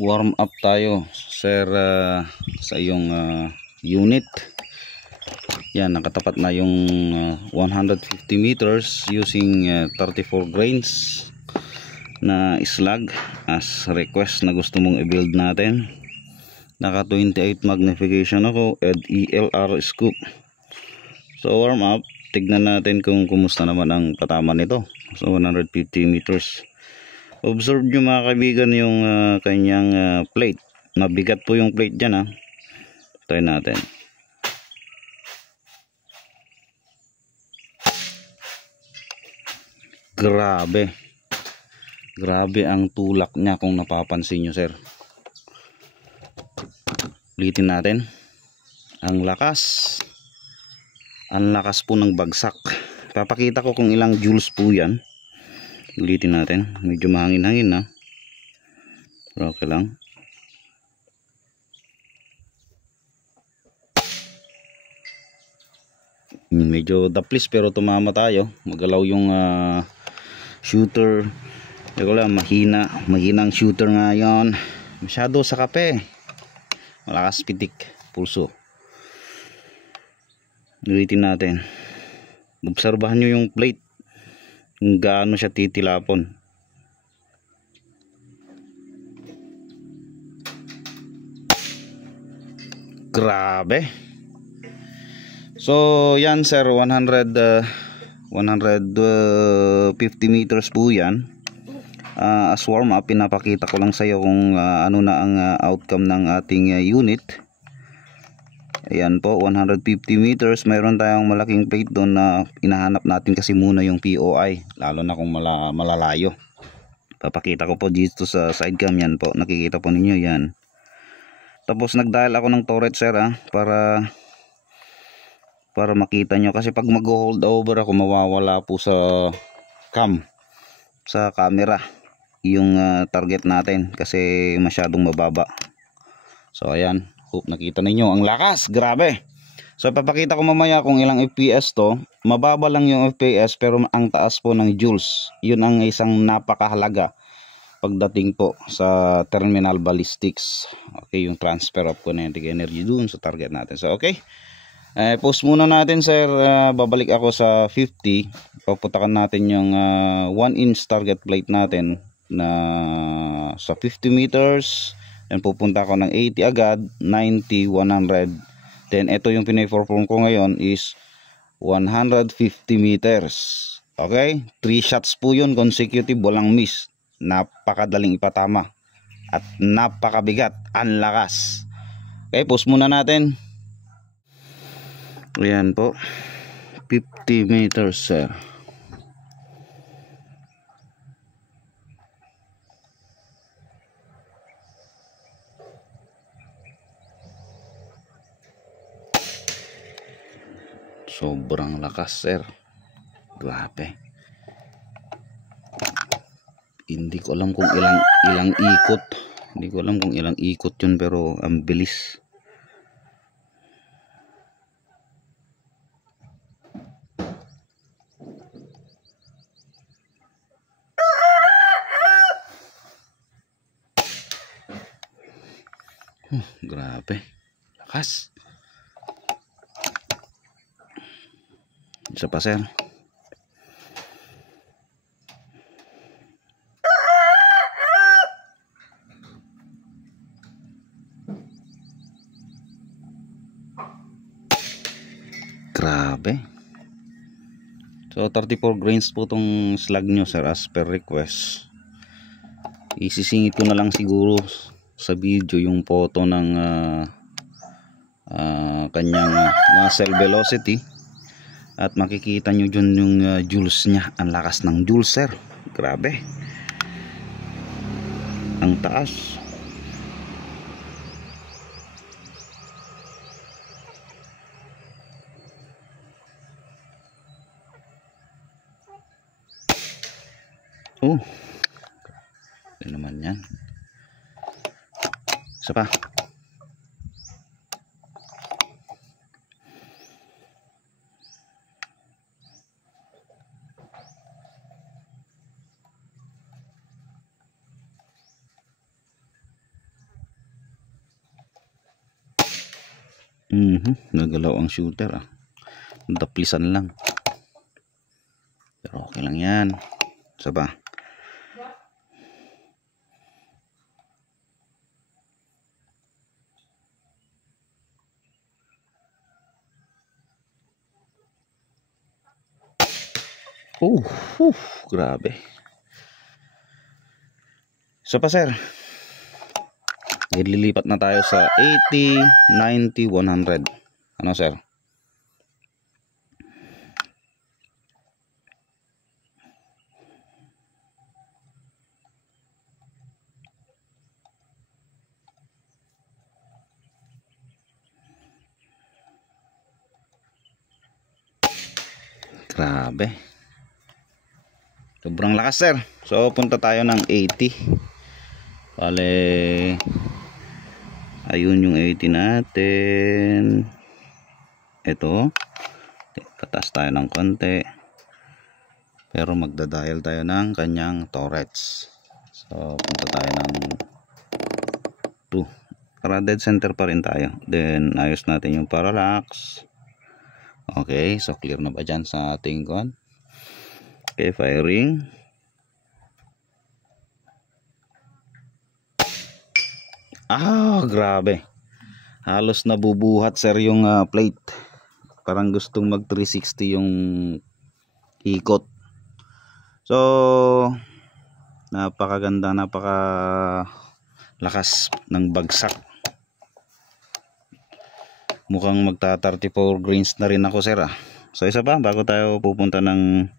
warm up tayo sir, sa iyong unit. Yan, nakatapat na yung 150 meters using 34 grains na slag as request na gusto mong i-build natin. Naka 28 magnification ako at ELR scoop. So warm up, tignan natin kung kumusta naman ang katama nito sa 150 meters. Observe nyo mga kaibigan yung kanyang plate. Mabigat po yung plate dyan ha. Try natin. Grabe. Grabe ang tulak niya kung napapansin nyo sir. Ulitin natin. Ang lakas. Ang lakas po ng bagsak. Papakita ko kung ilang joules po yan. Ulitin natin. Medyo mahangin-hangin na. Pero okay lang. Medyo daplis pero tumama tayo. Magalaw yung shooter. Eko lang, mahinang shooter ngayon. Masyado sa kape. Malakas pitik pulso. Ulitin natin. Obserbahan nyo yung plate, kung gaano siya titilapon. Grabe. So yan sir, 150 meters po yan. As warm up, pinapakita ko lang sa iyo kung ano na ang outcome ng ating unit. Ayan po, 150 meters. Mayroon tayong malaking plate doon na inahanap natin kasi muna yung POI, lalo na kung malalayo. Papakita ko po dito sa side cam. Yan po, nakikita po ninyo yan. Tapos nag-dial ako ng turret sir para makita nyo, kasi pag mag-hold over ako mawawala po sa camera yung target natin kasi masyadong mababa. So ayan, hope nakita ninyo ang lakas, grabe. So papakita ko mamaya kung ilang FPS to. Mababa lang yung FPS pero ang taas po ng joules. Yun ang isang napakahalaga pagdating po sa terminal ballistics. Okay, yung transfer of kinetic energy dun sa target natin. So okay, post muna natin sir. Babalik ako sa 50. Paputakan natin yung 1 inch target plate natin na sa 50 meters. Then pupunta ako ng 80 agad, 90, 100. Then ito yung pinay-perform ko ngayon is 150 meters. Okay, 3 shots po yun consecutive, walang miss. Napakadaling ipatama at napakabigat, ang lakas. Okay, post muna natin. Ayan po, 50 meters sir. Sobrang lakas sir, grabe. Hindi ko alam kung ilang ikot. Hindi ko alam kung ilang ikot yun pero ang bilis. Grabe, lakas. Isa pa sir. Grabe. So 34 grains po tong slag nyo sir as per request. Isisingit ko na lang siguro sa video yung photo ng kanyang muzzle velocity at makikita nyo dyan yung joules nya. Ang lakas ng joules sir, grabe, ang taas. Oh, ano naman yan. Isa pa. Nagalaw ang shooter ah. Daplisan lang. Pero okay lang yan. Isa pa. Grabe. Isa pa sir. Lilipat na tayo sa 80, 90, 100. Ano sir? Grabe. Sobrang lakas sir. So punta tayo ng 80. Bale, ayun yung 80 natin. Ito. Tatas tayo ng konti. Pero magdadial tayo ng kanyang turrets. So punta tayo ng 2. Para dead center pa rin tayo. Then ayos natin yung parallax. Okay, so clear na ba dyan sa ating kon? Okay, firing. Grabe. Halos nabubuhat sir yung plate. Parang gustong mag 360 yung ikot. So, napakaganda, napakalakas ng bagsak. Mukhang magta 34 grains na rin ako sir ah. So isa pa bago tayo pupunta ng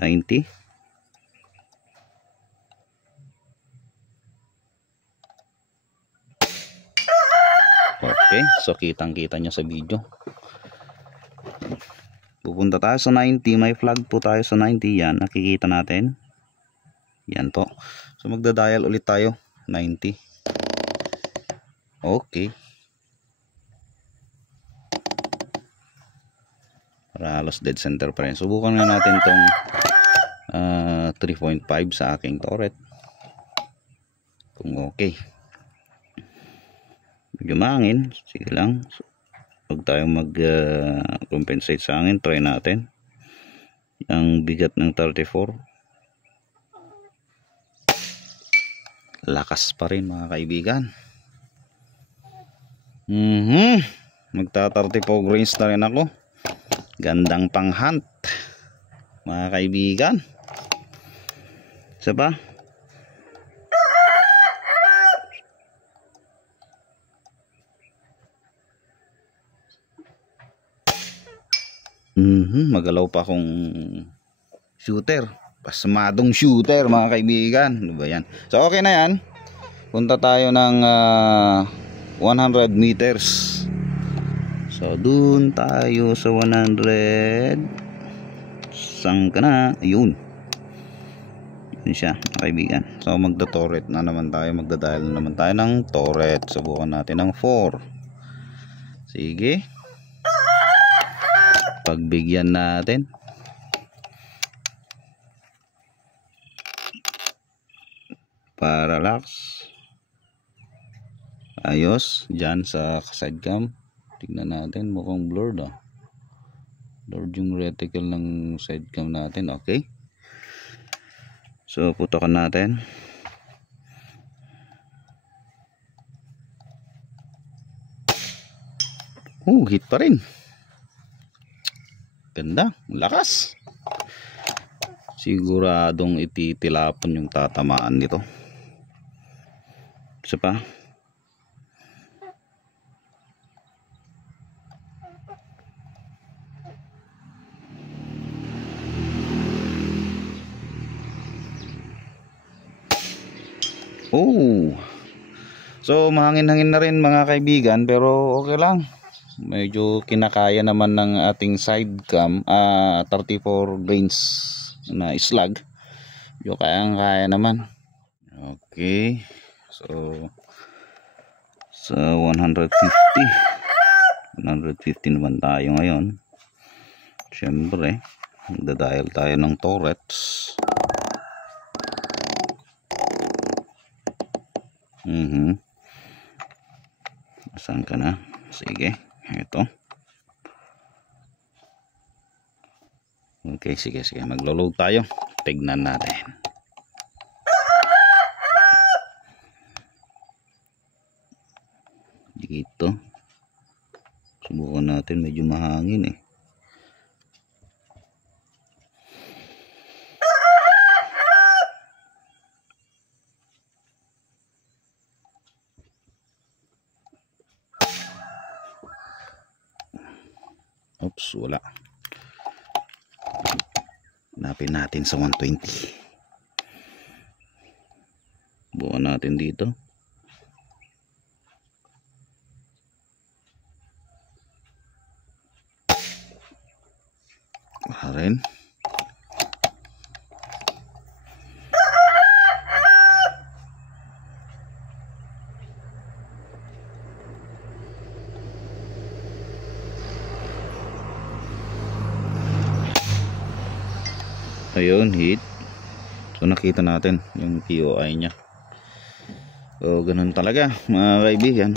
90. Okay, so kitang kita nyo sa video. Pupunta tayo sa 90. May flag po tayo sa 90. Yan, nakikita natin. Yan po. So magda-dial ulit tayo 90. Okay. Para halos dead center pa rin. Subukan nga natin tong 3.5 sa aking turret. Kung okay. Medyo mahangin. Sige lang. So, huwag tayong mag-compensate sa hangin. Try natin. Ang bigat ng 34. Lakas pa rin mga kaibigan. Magta 34 grains na rin ako. Gandang pang hunt mga kaibigan. Isa pa. Magalaw pa akong shooter. Pasmadong shooter mga kaibigan. Ano ba yan? So okay na yan. Punta tayo ng 100 meters. So dun tayo sa 100. Saan ka na? Ayun. Yun siya mga kaibigan. So magda-turret na naman tayo. Magda-dial na naman tayo ng turret. Subukan natin ng 4. Sige. Pagbigyan natin. Parallax. Ayos. Diyan sa side cam. Tignan natin, mukhang blurred ah. Blurred yung reticle ng side cam natin. Okay. So putokan natin. Hit pa rin. Ganda, lakas. Siguradong ititilapon yung tatamaan nito. Isa pa. So mahangin-hangin na rin mga kaibigan, pero okay lang. Medyo kinakaya naman ng ating side cam 34 grains na slug. Medyo kaya naman. Okay. So sa 150 naman tayo ngayon. Siyempre magdadial tayo ng turrets. Saan ka na? Sige, ito. Okay, sige, maglo-load tayo. Tignan natin. Dito. Subukan natin, medyo mahangin eh. Oops, wala. Hanapin natin sa 120. Bukan natin dito. Rin. Ayun, hit. So nakita natin yung POI nya. So ganun talaga mga kaibigan.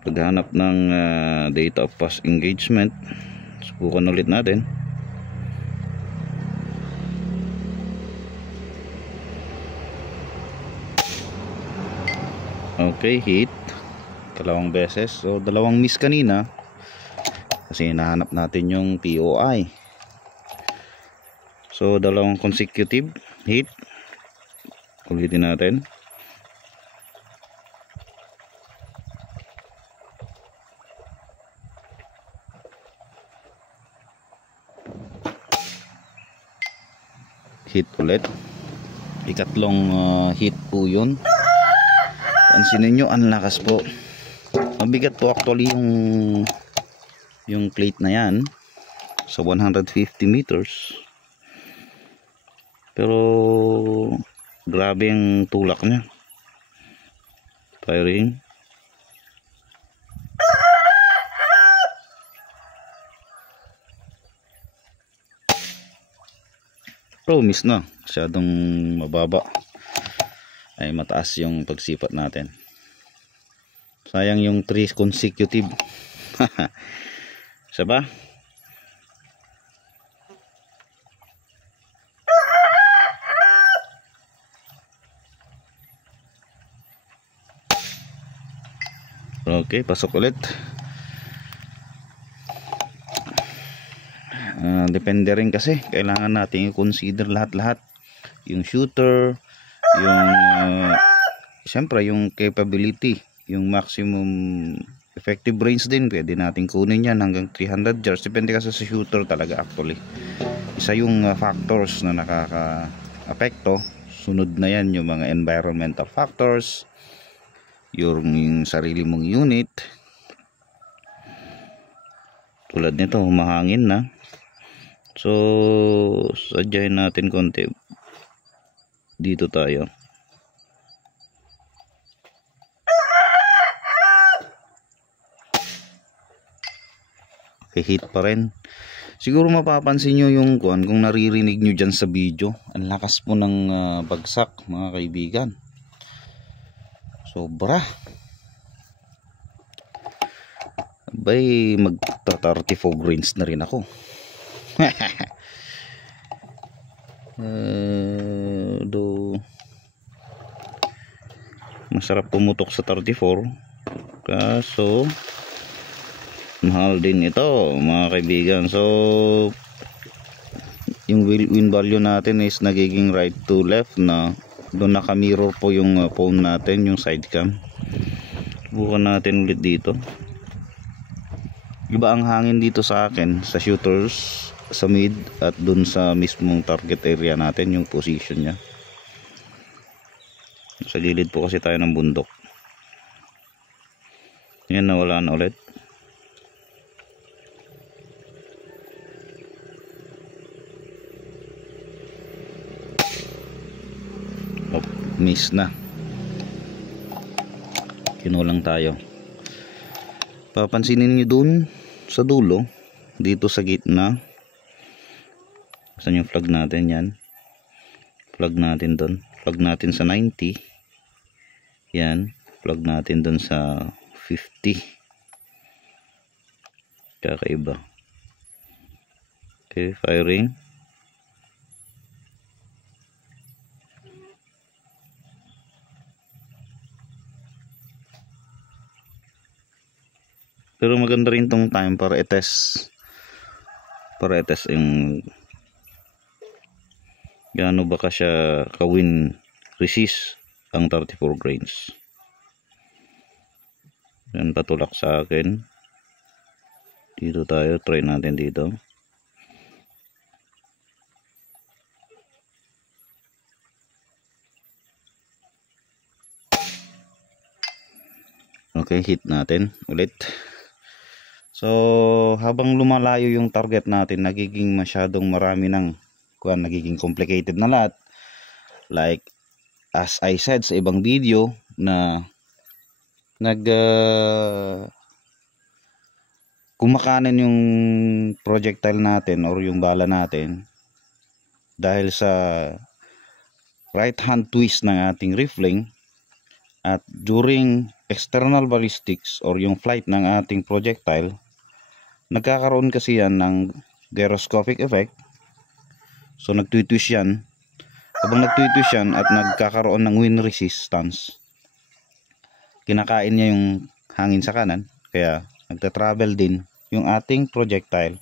Paghanap ng data of past engagement, subukan ulit natin. Okay, hit. Dalawang beses. So dalawang miss kanina kasi hinahanap natin yung POI. So dalawang consecutive hit. Ulitin natin. Hit ulit. Ikatlong hit po yun. Pansinin nyo, ang lakas po. Mabigat po actually yung plate na yan sa 150 meters. Pero grabe yung tulak niya. Firing. Pero miss na. Masyadong mababa. Ay mataas yung pagsipat natin. Sayang yung 3 consecutive. Isa ba? Okay, pasok ulit. Depende rin kasi. Kailangan natin i-consider lahat-lahat. Yung shooter, yung siyempre yung capability, yung maximum effective range din. Pwede natin kunin yan hanggang 300 yards. Depende kasi sa shooter talaga actually. Isa yung factors na nakaka-apekto. Sunod na yan yung mga environmental factors, yung sarili mong unit. Tulad nito, mahangin na. So sadyain natin konti. Dito tayo. Okay, hit pa rin. Siguro mapapansin nyo yung kung naririnig nyo dyan sa video. Ang lakas po ng bagsak mga kaibigan. Sobra. Abay, magta-34 grains na rin ako. Do masarap pumutok sa 34. Kaso mahal din ito mga kaibigan. So yung win value natin is nagiging right to left na. Doon naka-mirror po yung phone natin, yung side cam. Subukan natin ulit dito. Iba ang hangin dito sa akin, sa shooters, sa mid, at dun sa mismong target area natin, yung position nya. Sa gilid po kasi tayo ng bundok. Yan, nawala na ulit. Oh, miss na. Kinulang tayo. Papansinin niyo dun sa dulo, dito sa gitna. Saan yung flag natin? Yan. Flag natin dun. Flag natin sa 90. Yan. Plug natin dun sa 50. Kakaiba. Okay, firing. Pero maganda rin tong time para i-test. Para i-test yung gaano ba ka siya ka-wind resist ang 34 grains. Yan, patulak sa akin. Dito tayo, try natin dito. Okay, hit natin ulit. So, habang lumalayo yung target natin, nagiging masyadong marami ng nagiging complicated na lahat. Like, as I said sa ibang video na kumakanan yung projectile natin or yung bala natin dahil sa right hand twist ng ating rifling, at during external ballistics or yung flight ng ating projectile, nagkakaroon kasi yan ng gyroscopic effect. So nagtwitwist yan. Habang nagtwitwist yan at nagkakaroon ng wind resistance, kinakain niya yung hangin sa kanan, kaya nagta-travel din yung ating projectile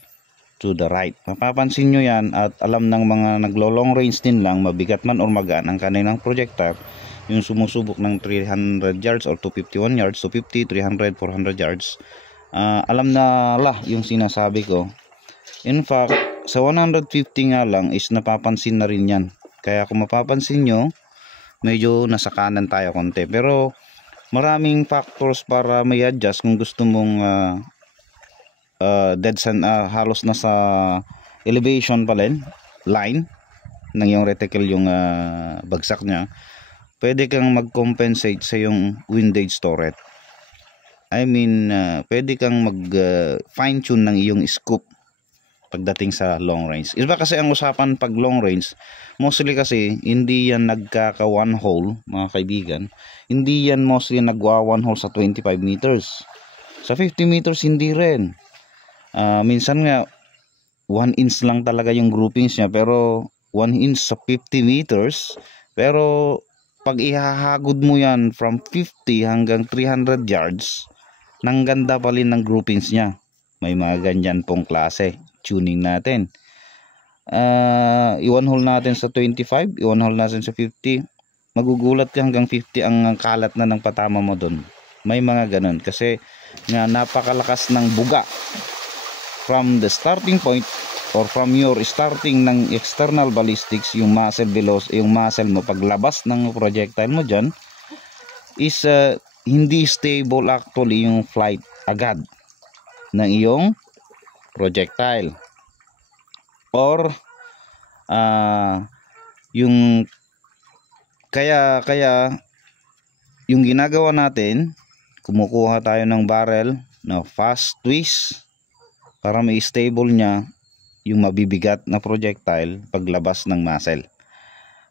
to the right. Mapapansin nyo yan, at alam ng mga naglo-long range din lang, mabigat man or magaan ang kanilang projectile, yung sumusubok ng 300 yards or 251 yards, 250, 300, 400 yards, alam na yung sinasabi ko. In fact, sa 150 nga lang is napapansin na rin yan. Kaya kung mapapansin nyo, medyo nasa kanan tayo konti. Pero maraming factors para may adjust kung gusto mong dead center, halos nasa elevation pa line ng yung reticle yung bagsak niya. Pwede kang mag-compensate sa yung windage turret. I mean, pwede kang mag-fine-tune ng iyong scoop pagdating sa long range. Iba kasi ang usapan pag long range, mostly kasi hindi yan nagkaka one hole, mga kaibigan. Hindi yan mostly nagwa one hole sa 25 meters. Sa 50 meters hindi rin. Minsan nga 1 inch lang talaga yung groupings niya, pero 1 inch sa 50 meters. Pero pag ihahagod mo yan from 50 hanggang 300 yards, nang ganda pa rin ng groupings niya. May mga ganyan pong klase. Tuning natin. I-one hole natin sa 25, i-one hole natin sa 50. Magugulat ka hanggang 50 ang kalat na ng patama mo doon. May mga ganun. Kasi nga napakalakas ng buga. From the starting point or from your starting ng external ballistics, yung muzzle yung muzzle mo paglabas ng projectile mo dyan is hindi stable actually yung flight agad ng iyong projectile, or yung kaya yung ginagawa natin, kumukuha tayo ng barrel na fast twist para may stable niya yung mabibigat na projectile paglabas ng muzzle.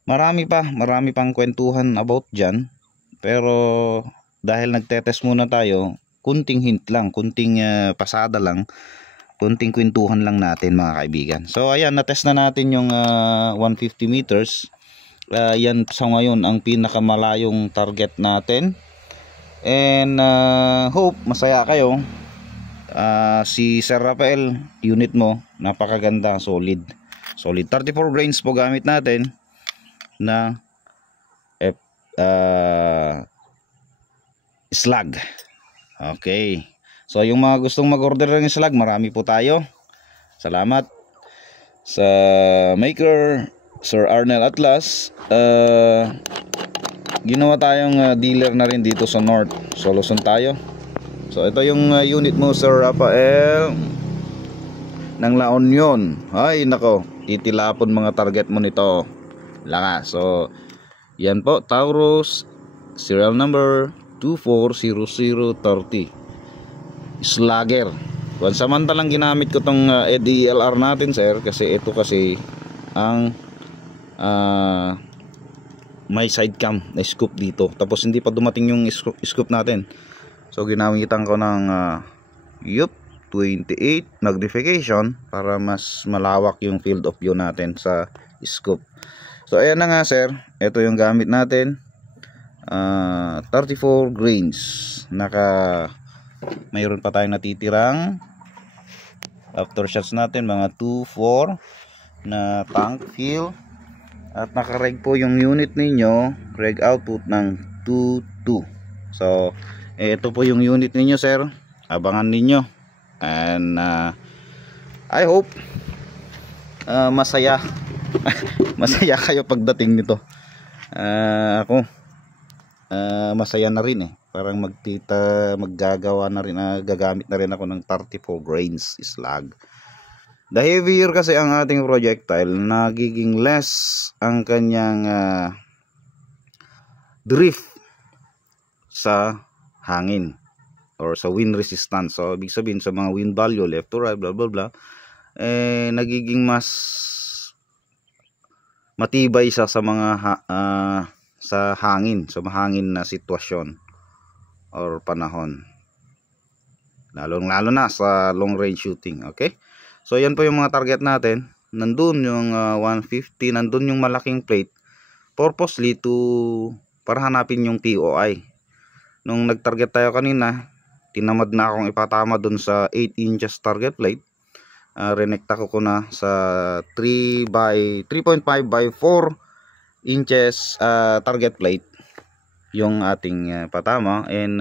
Marami pang kwentuhan about dyan, pero dahil nagtetest muna tayo, kunting hint lang, kunting pasada lang, kunting kwentuhan lang natin mga kaibigan. So ayan, natest na natin yung 150 meters. Yan sa ngayon ang pinakamalayong target natin, and hope masaya kayo. Si Sir Rafael, unit mo napakaganda, solid 34 grains po gamit natin na slug. Okay, so yung mga gustong mag-order ng slug, marami po tayo. Salamat sa maker, Sir Arnel Atlas. Ginawa tayong dealer na rin dito sa North, so Luzon tayo. So ito yung unit mo, Sir Rafael, ng La Union. Ay nako, titilapon mga target mo nito. Lakas. So yan po, Taurus, serial number 240030 Slugger. Samantalang ginamit ko tong DLR natin, sir, kasi ito kasi ang may side cam na scoop dito. Tapos hindi pa dumating yung scoop natin. So ginamitan ko ng 28 magnification para mas malawak yung field of view natin sa scoop. So ayan na nga sir, ito yung gamit natin. 34 grains. Mayroon pa tayong natitirang aftershots natin, mga 2.4 na tank fill. At naka-reg po yung unit ninyo, reg output ng 2.2. So ito po yung unit ninyo sir, abangan ninyo. And I hope masaya masaya kayo pagdating nito. Ako masaya na rin parang maggagawa na rin, gagamit na rin ako ng 34 grains slag. The heavier kasi ang ating projectile, nagiging less ang kanyang drift sa hangin or sa wind resistance. So ibig sabihin sa mga wind value left to right blah blah blah, nagiging mas matibay siya sa mga sa hangin, sa mahangin na sitwasyon or panahon, lalo na sa long range shooting. Okay, so yan po yung mga target natin. Nandun yung 150, nandun yung malaking plate purposely para hanapin yung POI. Nung nag-target tayo kanina, tinamad na akong ipatama dun sa 8 inches target plate. Renekta ko na sa 3.5 by 4 inches target plate yung ating patama. And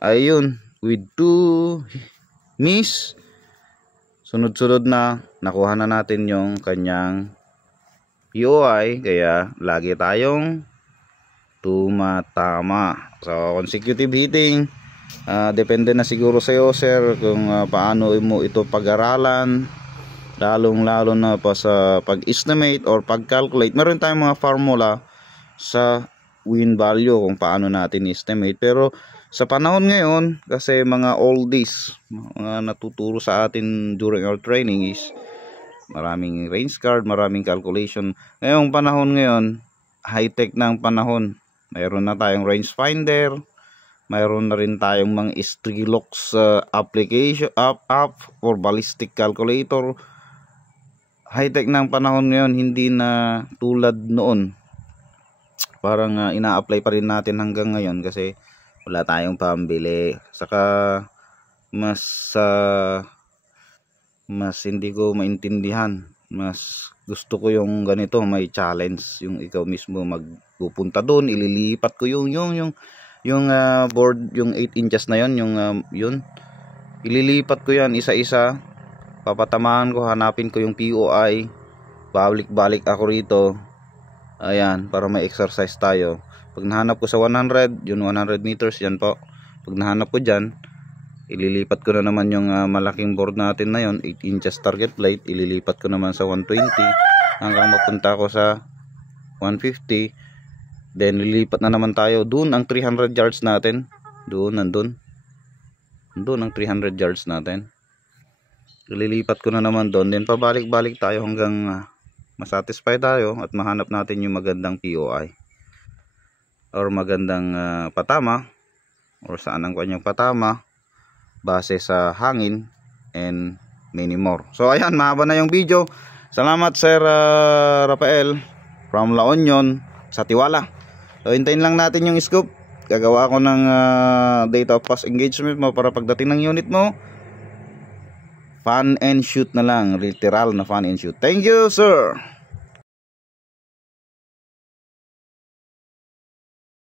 ayun, with 2 miss, sunod-sunod na nakuha na natin yung kanyang POI, kaya lagi tayong tumatama. So consecutive hitting, depende na siguro sa iyo sir kung paano mo ito pag-aralan, lalong-lalo na pa sa pag-estimate or pag-calculate. Meron tayong mga formula sa wind value kung paano natin estimate, pero sa panahon ngayon, kasi mga oldies, mga natuturo sa atin during our training is maraming range card, maraming calculation. Ngayong panahon ngayon, high-tech na ang panahon. Mayroon na tayong range finder, mayroon na rin tayong mga Strelux application app or ballistic calculator. High-tech na ang panahon ngayon, hindi na tulad noon. Parang ina-apply pa rin natin hanggang ngayon kasi wala tayong pambili. Saka mas hindi ko maintindihan. Mas gusto ko yung ganito, may challenge, yung ikaw mismo magpupunta doon, ililipat ko yung board, yung 8 inches na yun, ililipat ko yan isa-isa, papatamaan ko, hanapin ko yung POI, balik ako rito. Ayan, para may exercise tayo. Pag nahanap ko sa 100, yung 100 meters, yan po. Pag nahanap ko dyan, ililipat ko na naman yung malaking board natin na yun, 8 inches target plate, ililipat ko naman sa 120 hanggang mapunta ko sa 150. Then lilipat na naman tayo doon, ang 300 yards natin nandun ang 300 yards natin, ililipat ko na naman doon. Then pabalik-balik tayo hanggang masatisfy tayo at mahanap natin yung magandang POI or magandang patama, or saan ang kanyang patama base sa hangin, and many more. So ayan, mahaba na yung video. Salamat Sir Rafael from La Union sa tiwala. So hintayin lang natin yung scoop. Gagawa ko ng data of past engagement mo para pagdating ng unit mo, fun and shoot na lang, literal na fun and shoot. Thank you sir.